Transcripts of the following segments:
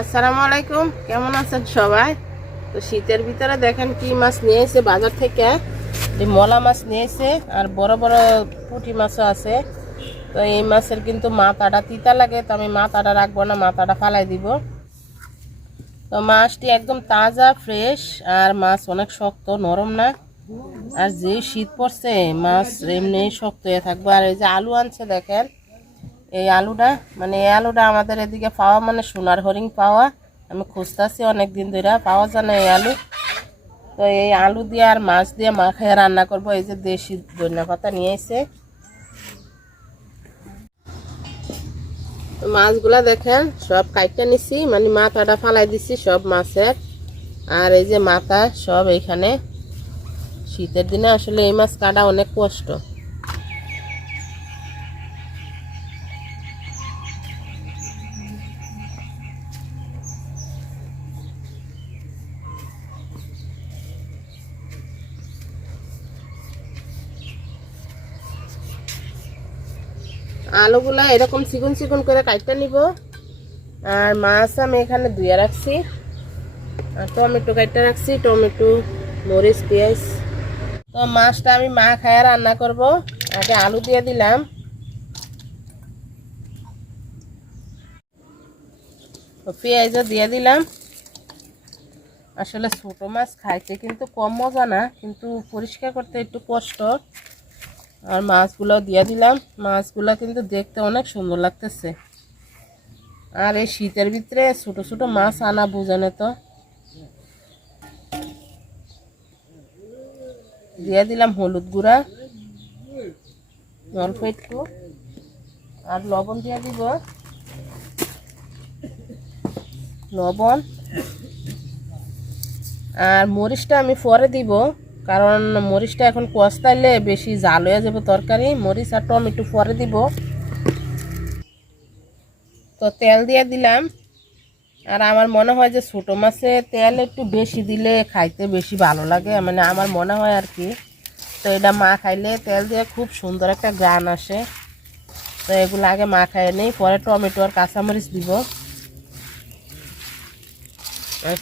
আসসালামু আলাইকুম, কেমন আছেন সবাই? তো শীতের ভিতরে দেখেন কি মাছ নিয়ে এসে বাজার থেকে। এই মলা মাছ নিয়ে এসে আর বড় বড় পুঁটি মাছও আছে। তো এই মাছের কিন্তু মাথাটা তিতা লাগে, তো আমি মাথাটা রাখব না, মাথাটা ফালাই দিব। তো মাছটি একদম তাজা, ফ্রেশ, আর মাছ অনেক শক্ত, নরম না। আর যে শীত পড়ছে, মাছ এমনি শক্ত হয়ে থাকবে। আর এই যে আলু আনছে দেখেন এই আলুটা মানে এই আলুটা আমাদের এদিকে পাওয়া মানে সোনার হরিং পাওয়া। আমি খুঁজতেছি অনেক দিন ধরে, পাওয়া যায় না এই আলু। তো এই আলু দিয়ে আর মাছ দিয়ে মাখায় রান্না করব, এই যে দেশি ধনিয়া পাতা নিয়ে এসে। মাছগুলা দেখেন, সব কাইটটা নিছি মানে মাথাটা ফালাই দিছি সব মাছের। আর এই যে মাথা সব এইখানে। শীতের দিনে আসলে এই মাছ কাটা অনেক কষ্ট। আলুগুলা এরকম চিকন চিকন করে কাটতে নিব। আর মাছ আমি এখানে ধুয়ে রাখছি। আর টমেটো কাটতে রাখছি, টমেটো, মরিচ, পেঁয়াজ। তো মাছটা আমি মা খায় রান্না করব। আগে আলু দিয়ে দিলাম। পেঁয়াজও দিয়ে দিলাম। আসলে ছোট মাছ খাইতে কিন্তু কম মজা না, কিন্তু পরিষ্কার করতে একটু কষ্ট। আর মাছগুলো দিয়ে দিলাম। মাছগুলো কিন্তু দেখতে অনেক সুন্দর লাগতেছে। আর এই শীতের ভিতরে ছোট ছোট মাছ আনা বুঝানে তো। দিয়ে দিলাম হলুদ গুঁড়া, অল্প একটু, আর লবণ দিয়ে দিব। লবণ। আর মরিচটা আমি পরে দিব। কারণ মরিচটা এখন কষতাইলে বেশি জাল হয়ে যাবে তরকারি। মরিচ আর টমেটো পরে দিব। তো তেল দিয়ে দিলাম। আর আমার মনে হয় যে ছোটো মাছে তেল একটু বেশি দিলে খাইতে বেশি ভালো লাগে। মানে আমার মনে হয় আর কি। তো এটা মা খাইলে তেল দিয়ে খুব সুন্দর একটা গান আসে। তো এগুলো আগে মা খাই নেই, পরে টমেটো আর কাঁচামরিচ দিব।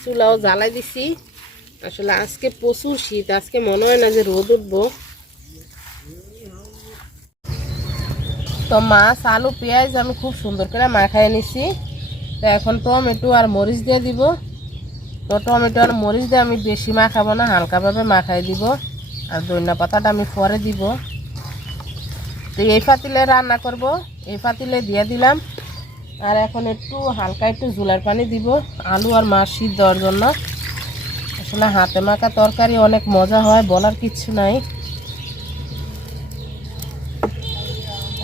চুলাও জ্বালাই দিছি। আসলে আজকে প্রচুর শীত, আজকে মনে হয় না যে রোদ উঠবো। তো মাছ, আলু, পেঁয়াজ আমি খুব সুন্দর করে মাখাই নিছি। তো এখন টমেটো আর মরিচ দিয়ে দিব। তো টমেটো আর মরিচ দিয়ে আমি বেশি মাখাবো না, হালকাভাবে মাখাই দিব। আর ধনিয়া পাতাটা আমি পরে দিব। তো এই পাতিলে রান্না করব, এই পাতিলে দিয়ে দিলাম। আর এখন একটু হালকা একটু জুলার পানি দিব, আলু আর মাছ সিদ্ধ দেওয়ার জন্য। আসলে হাতে মাখা তরকারি অনেক মজা হয়, বলার কিচ্ছু নাই।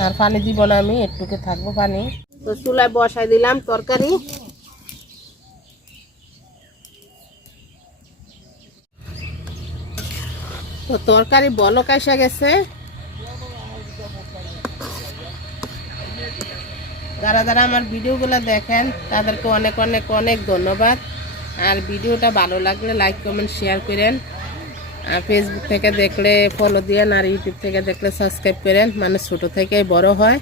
আর পানি দিব না আমি, একটুকে থাকব পানি। তো চুলায় বসাই দিলাম তরকারি। তো তরকারি বলক এসে গেছে। যারা যারা আমার ভিডিওগুলো দেখেন, তাদেরকে অনেক অনেক অনেক ধন্যবাদ। আর ভিডিওটা ভালো লাগলে লাইক কমেন্ট শেয়ার করেন। আর ফেসবুক থেকে দেখলে ফলো দিয়েন, আর ইউটিউব থেকে দেখলে সাবস্ক্রাইব করেন। মানে ছোটো থেকেই বড় হয়।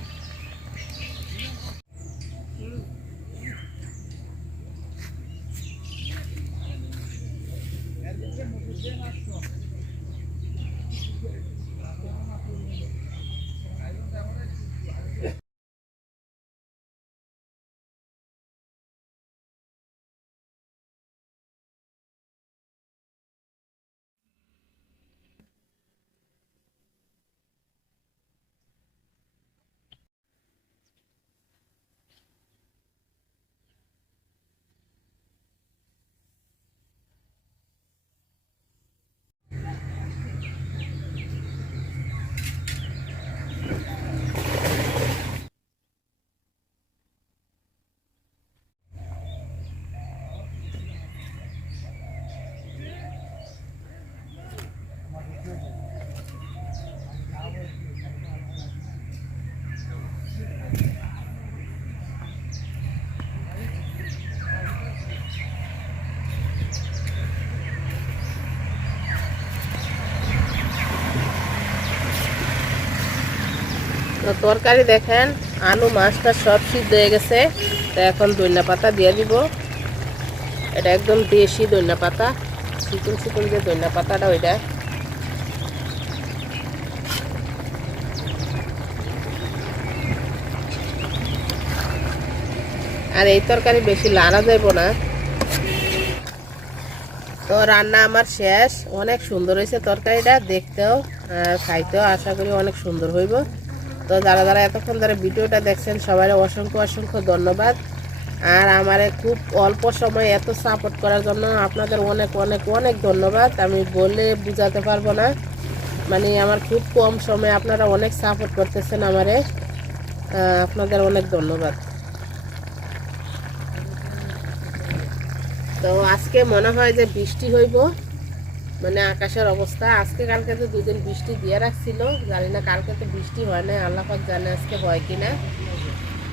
তরকারি দেখেন, আলু, মাছটা সব সিদ্ধ হয়ে গেছে। তো এখন ধনিয়া পাতা দিয়ে দিব। এটা একদম দেশি ধনিয়া পাতা। চিকুন চিকুন যে ধনিয়া পাতাটা ওইটা। আর এই তরকারি বেশি লাড়া যাইব না। তো রান্না আমার শেষ। অনেক সুন্দর হয়েছে তরকারিটা। দেখতেও খাইতেও আশা করি অনেক সুন্দর হইব। তো যারা যারা এতক্ষণ ধরে ভিডিওটা দেখছেন সবাই অসংখ্য অসংখ্য ধন্যবাদ। আর আমারে খুব অল্প সময় এত সাপোর্ট করার জন্য আপনাদের অনেক অনেক অনেক ধন্যবাদ। আমি বলে বুঝাতে পারব না। মানে আমার খুব কম সময় আপনারা অনেক সাপোর্ট করতেছেন আমারে। আপনাদের অনেক ধন্যবাদ। তো আজকে মনে হয় যে বৃষ্টি হইব। মানে আকাশের অবস্থা। আজকে, কালকে তো দুদিন বৃষ্টি দিয়ে রাখছিল, জানি না কালকে তো বৃষ্টি হয় না আল্লাহ জানে আজকে হয় কিনা।